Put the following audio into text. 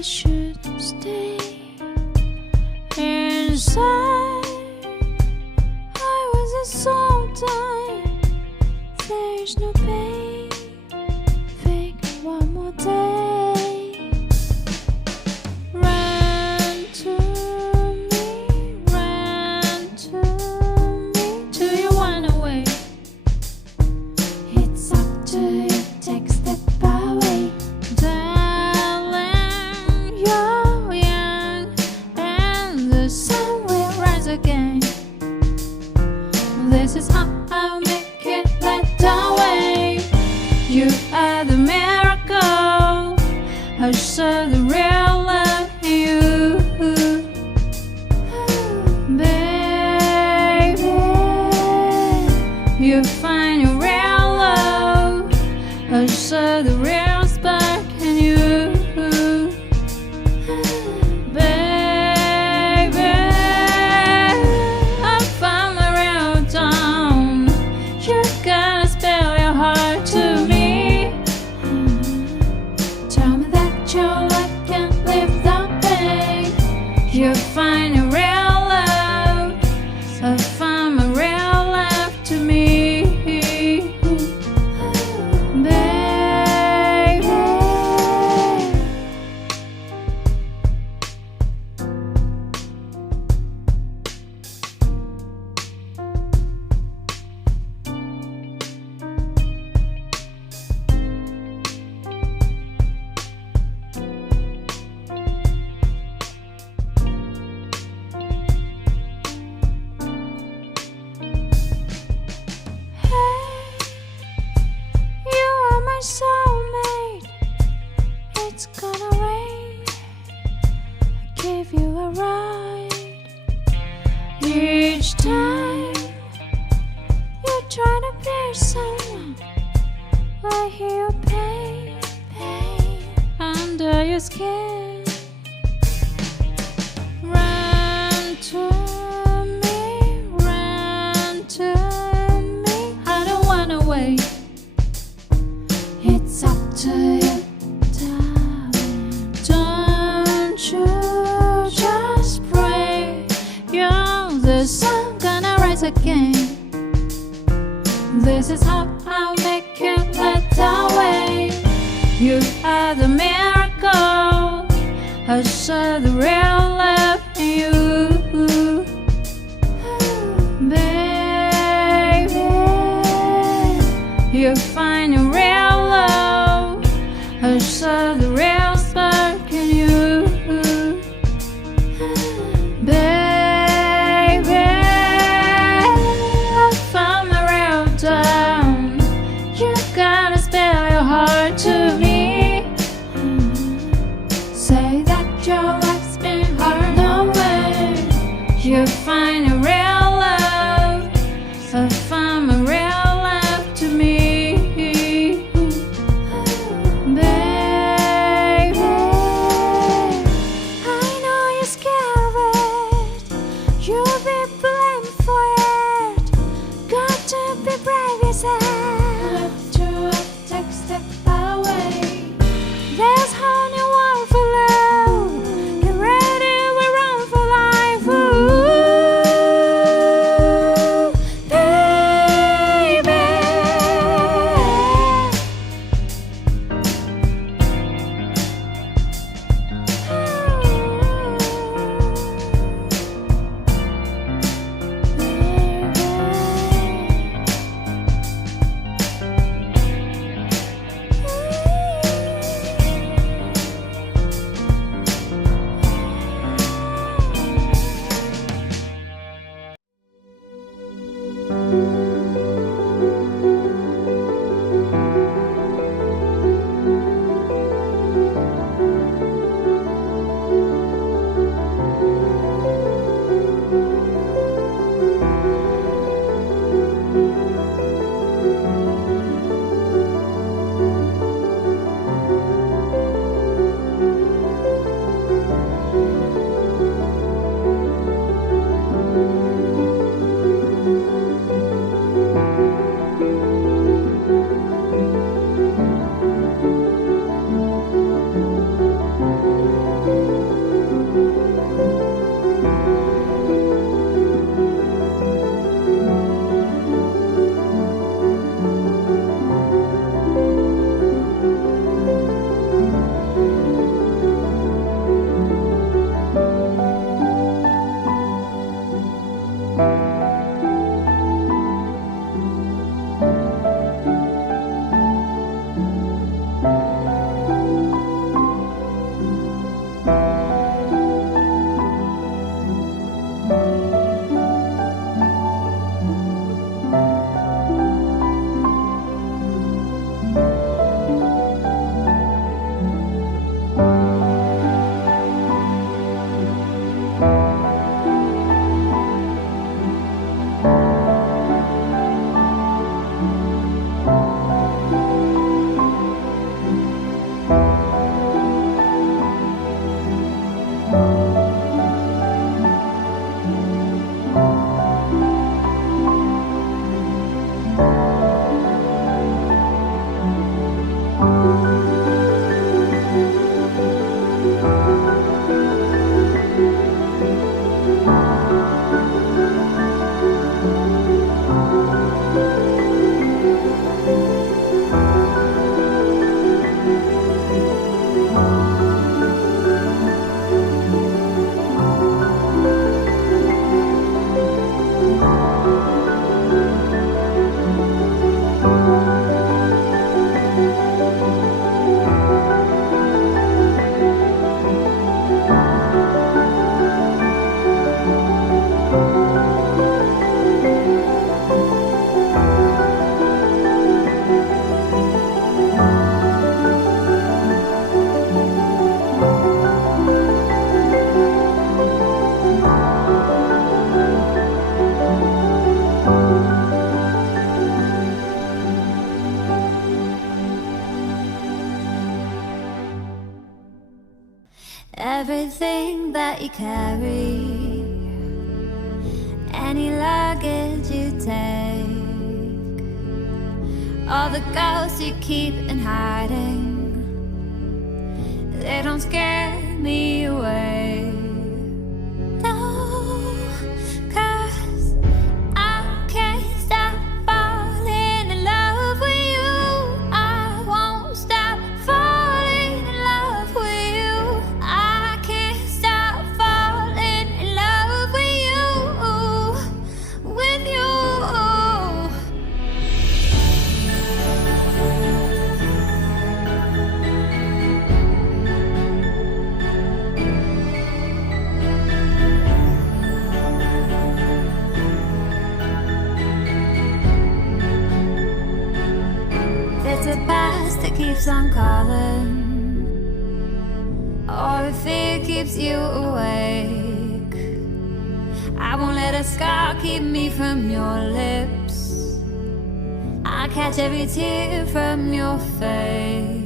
I should stay inside. I was a sometime. There's no pain. Fake it one more day. Run to me, run to me, till you run away. It's up to you, take a step away. Darling, you're young, and the sun will rise again. This is how I'll make it light away. You are the miracle. I saw the real love in you, baby. You find your real love. I saw the real spark in you, baby. I found my real dawn. You gotta spell your heart to me. Tell me that your life can't live without pain. You find a real love. I found my real love to me, baby. Soulmate, it's gonna rain. I give you a ride. Each time you try to be someone, I hear your pain, pain under your skin. Run to me, run to me. I don't wanna wait. It's up to you, darling. Don't you just pray. You're the sun gonna rise again. This is how I'll make it light away. You are the miracle. I saw the real love in you, baby. You find a real love. I saw the real spark in you, baby. I found my real dawn. You gotta spell your heart to me. Say that your life's been hard away. You find a real love. I found my real love to me. Everything that you carry, any luggage you take, all the ghosts you keep in hiding, they don't scare me away. No, 'cause I can't stop falling in love with you. I won't stop falling in love with you. I can't stop falling in love with you, with you. It's a past that keeps on calling, or if fear keeps you awake. I won't let a scar keep me from your lips. I catch every tear from your face.